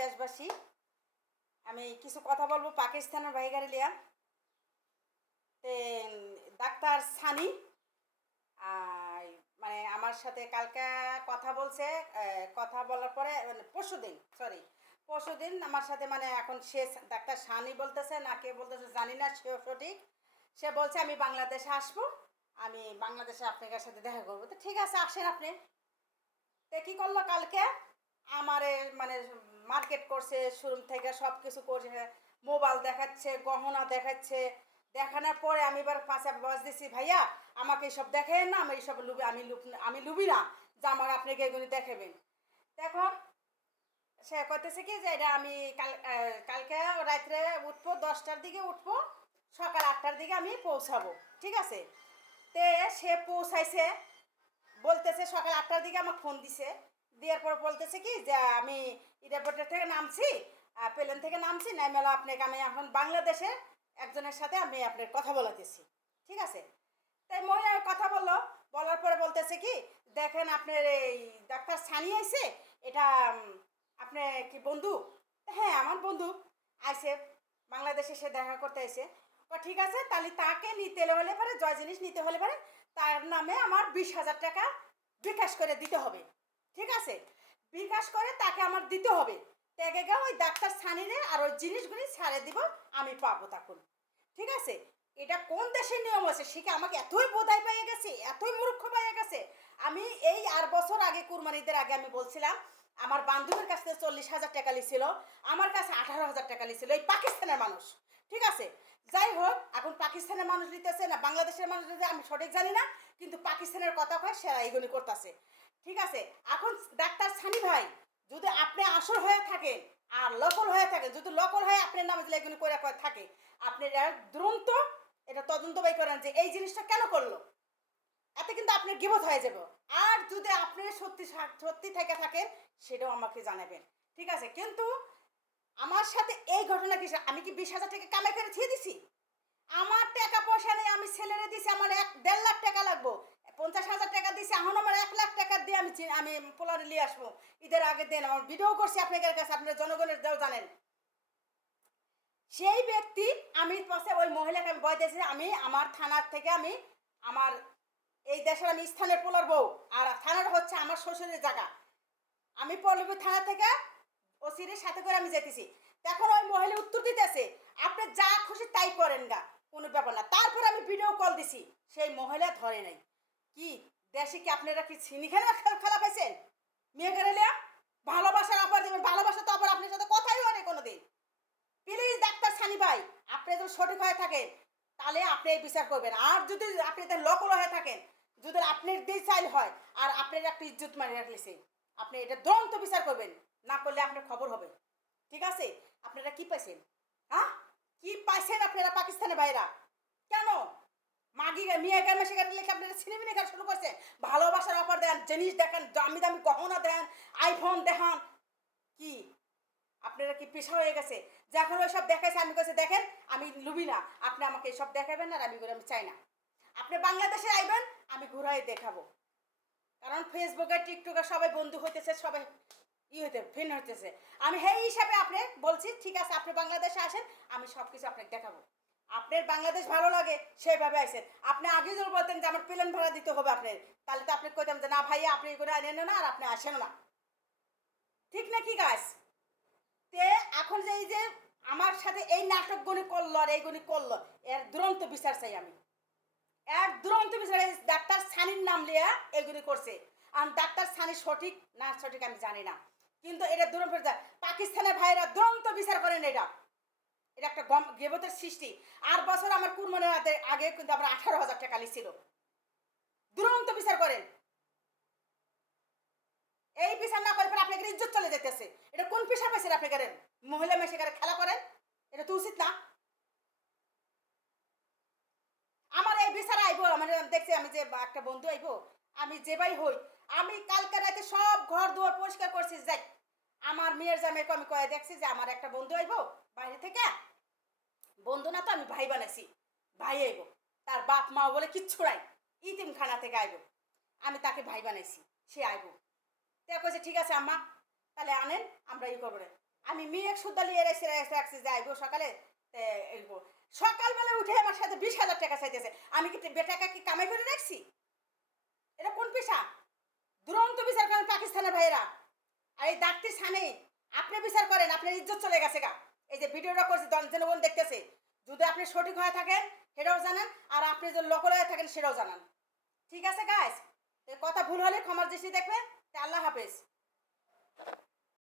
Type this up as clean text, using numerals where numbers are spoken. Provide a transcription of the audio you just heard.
দেশবাসী, আমি কিছু কথা বলবো পাকিস্তানের ভাইগারে লিয়া। তে ডাক্তার সানি মানে আমার সাথে কালকে কথা বলছে। কথা বলার পরে মানে পরশুদিন আমার সাথে, মানে এখন সে ডাক্তার সানি বলতেছে না কে বলতেছে জানি না, সেও সঠিক। সে বলছে আমি বাংলাদেশে আসবো, আমি বাংলাদেশে আপনার সাথে দেখা করবো। তো ঠিক আছে, আসেন আপনি। তো কী করলো কালকে আমারে মানে মার্কেট করছে, শোরুম থেকে সব কিছু করছে, মোবাইল দেখাচ্ছে, গহনা দেখাচ্ছে। দেখানোর পরে আমি এবার পাশে আওয়াজ দিছি, ভাইয়া আমাকে এইসব দেখেন না, আমি এইসব লুবি, আমি লুবি না যে আমাকে আপনাকে এগুলি দেখাবেন। দেখো, সে কইতেছে কি যে এটা আমি কালকে রাত্রে উঠবো, 10টার দিকে উঠবো, সকাল 8টার দিকে আমি পৌঁছাবো। ঠিক আছে। তে সে পৌঁছাইছে, বলতেছে সকাল 8টার দিকে আমাকে ফোন দিছে। দেওয়ার পর বলতেছে কি যে আমি এয়ারপোর্টের থেকে নামছি, প্লেন থেকে নামছি, নাইমেলা আপনাকে আমি এখন বাংলাদেশে একজনের সাথে আমি আপনার কথা বলাতেছি। ঠিক আছে। তাই মহিলা কথা বললো, বলার পরে বলতেছে কি দেখেন আপনার এই ডাক্তার সানি আইছে, এটা আপনার কি বন্ধু? হ্যাঁ, আমার বন্ধু আইছে, বাংলাদেশে সে দেখা করতে আইছে। ঠিক আছে, তাহলে তাকে নিতে হলে পারে, জয় জিনিস নিতে হলে পারে তার নামে আমার 20,000 টাকা বিকাশ করে দিতে হবে। ঠিক আছে, বিকাশ করে তাকে আমার দিতে হবে। তাকে গিয়ে ওই ডাক্তার সানিরে আর ওই জিনিসগুলি ছাড়ে দিব, আমি পাবো তখন। ঠিক আছে। এটা কোন দেশের নিয়ম আছে, সে কি আমাকে এতই বোধাই পাইয়ে গেছে, এতই মূর্খ পাইয়ে গেছে। আমি এই 8 বছর আগে, কুরবানিদের আগে আমি বলছিলাম, আমার বান্ধবীর কাছ থেকে 40,000 টাকা লিছিল, আমার কাছে 18,000 টাকা লিছিল, এই পাকিস্তানের মানুষ। ঠিক আছে। যাই হোক, এখন পাকিস্তানের মানুষ নিতেছে না বাংলাদেশের মানুষ নিতেছে আমি সঠিক জানি না, কিন্তু পাকিস্তানের কথা কয় সেরা এইগুলি করতেছে। ঠিক আছে। এখন ডাক্তার সানি ভাই, যদি আপনি আসল হয়ে থাকেন আর লকল হয়ে থাকেন, যদি লকল হয়ে আপনার নামে যদি এগুলি করে থাকে, আপনি দ্রুত এটা তদন্ত বাই করেন যে এই জিনিসটা কেন করলো। এতে কিন্তু আপনার গিবত হয়ে যাবে। আর যদি আপনি সত্যি সত্যি থেকে থাকেন, সেটাও আমাকে জানাবেন। ঠিক আছে। কিন্তু আমার সাথে এই ঘটনা কি, আমি কি 20,000 টাকা কামাই করে দিয়ে দিছি? আমার টাকা পয়সা নেই, আমি ছেলেরে দিছি, আমার 1.5 লাখ টাকা লাগবো, 50,000 টাকা দিছি, এখন আমার 1 লাখ টাকা দিয়ে আমি পোলারে নিয়ে আসবো। ঈদের আগের দিন আমার ভিডিও করছি আপনাদের কাছে, আপনার জনগণের দেও জানেন। সেই ব্যক্তি আমি পাশে ওই মহিলাকে আমি বয় দিয়েছি, আমি আমার থানার থেকে আমি আমার এই দেশের আমি স্থানের পোলার বউ, আর থানার হচ্ছে আমার শ্বশুরের জায়গা। আমি পল্লবী থানা থেকে ওসির সাথে করে আমি যেতেছি। তখন ওই মহিলা উত্তর দিতেছে, আপনি যা খুশি তাই করেন গা, কোনো ব্যাপার না। তারপর আমি ভিডিও কল দিছি, সেই মহিলা ধরে নাই। কি দেশে কি আপনারা কি চিনি খেলা পাইছেন? মেয়ে গেলে ভালোবাসার অফার দেবেন, ভালোবাসা তো আবার আপনার সাথে কথাই হয় না কোনোদিন। প্লিজ ডাক্তার সানি ভাই, আপনি যদি সঠিক হয়ে থাকেন তাহলে আপনি বিচার করবেন। আর যদি আপনি লকল হয়ে থাকেন, যদি আপনার চাইল হয় আর আপনার একটা ইজ্জত মারি রাখলেছে, আপনি এটা দ্রন্ত বিচার করবেন, না করলে আপনার খবর হবে। ঠিক আছে। আপনারা কি পাইছেন? হ্যাঁ, কি পাইছেন আপনারা পাকিস্তানের ভাইরা? কেন মাগি মিয়া গামে সেখানে লিখে আপনারা সিনেমিনে খেলা শুরু করছে? ভালোবাসার অফার দেন, জিনিস দেখান, দামি দামি গহনা দেন, আইফোন দেখান। কি আপনারা কি পেশা হয়ে গেছে? যখন ওই সব দেখাইছে আমি কাছে দেখেন আমি লুবি না, আপনি আমাকে এইসব দেখাবেন না, আর আমি চাই না। আপনি বাংলাদেশে আইবেন, আমি ঘুরাই দেখাবো। কারণ ফেসবুকে টিকটকে সবাই বন্ধু হইতেছে, সবাই হইতে ফ্রেন্ড হইতেছে। আমি সেই হিসাবে আপনি বলছি, ঠিক আছে আপনি বাংলাদেশে আসেন, আমি সব কিছু আপনাকে দেখাবো। আপনার বাংলাদেশ ভালো লাগে সেইভাবে আসেন। আপনি আগে যদি বলতেন যে আমার প্লেন ভাড়া দিতে হবে আপনার, তাহলে তো আপনি কইতাম যে না ভাইয়া আপনি এগুলো আনেন না, আর আপনি আসেন না। ঠিক না কি গাছ? তে এখন যে এই যে আমার সাথে এই নাটকগুলি করলো আর এইগুলি করলো, এর দুরন্ত বিচার চাই আমি। এর দুরন্ত বিচার। ডাক্তার সানির নাম লিয়া এগুলি করছে। আর ডাক্তার সানি সঠিক না সঠিক আমি জানি না, কিন্তু এটা দুরন্ত বিচার। পাকিস্তানের ভাইরা দুরন্ত বিচার করেন এটা। এটা একটা গেবতের সৃষ্টি। 8 বছর আমার কুরবানের আগে কিন্তু আমার 18,000 টাকা লিছিল। দুরন্ত বিচার করেন। এই বিচার না করে আপনাকে ইজ্জত চলে যেতেছে। এটা কোন পেশা পাইছেন আপনি? করেন মহিলা মেশে খেলা করেন, এটা তো উচিত না। আমার এই বিচার আইবো, আমার দেখছি আমি যে একটা বন্ধু আইবো, আমি যে ভাই হই, আমি কালকে রাতে সব ঘর দুয়ার পরিষ্কার করছি। যাই আমার মেয়ের জামাইকে আমি কয়ে দেখছি যে আমার একটা বন্ধু আইবো বাইরে থেকে, বন্ধু না তো আমি ভাই বানাইছি, ভাই আইবো, তার বাপ মা বলে কিচ্ছু নাই, ইতিমখানা থেকে আইবো, আমি তাকে ভাই বানাইছি, সে আইবো। তে কইছে ঠিক আছে আম্মা, তাহলে আনেন, আমরা করবো না। আমি মেয়ে সুদ্ধা লিয়ে রাখছি যাইবো সকালে সকালবেলা উঠে আমার সাথে 20,000 টাকা চাইতেছে। আমি কি বেটাকা কি কামাই করে রাখছি? এটা কোন পেশা? দুরন্ত বিচার করেন পাকিস্তানের ভাইয়েরা। আর এই ডাক্তির সামনে আপনি বিচার করেন, আপনার ইজ্জত চলে গেছে গা। এই যে ভিডিওটা করছি জনগণ দেখতেছে, যদি আপনি সঠিক হয়ে থাকেন সেটাও জানান, আর আপনি যদি লোকল হয়ে থাকেন সেটাও জানান। ঠিক আছে গাইস, কথা ভুল হলে ক্ষমার দৃষ্টি দেখবেন। আল্লাহ হাফেজ।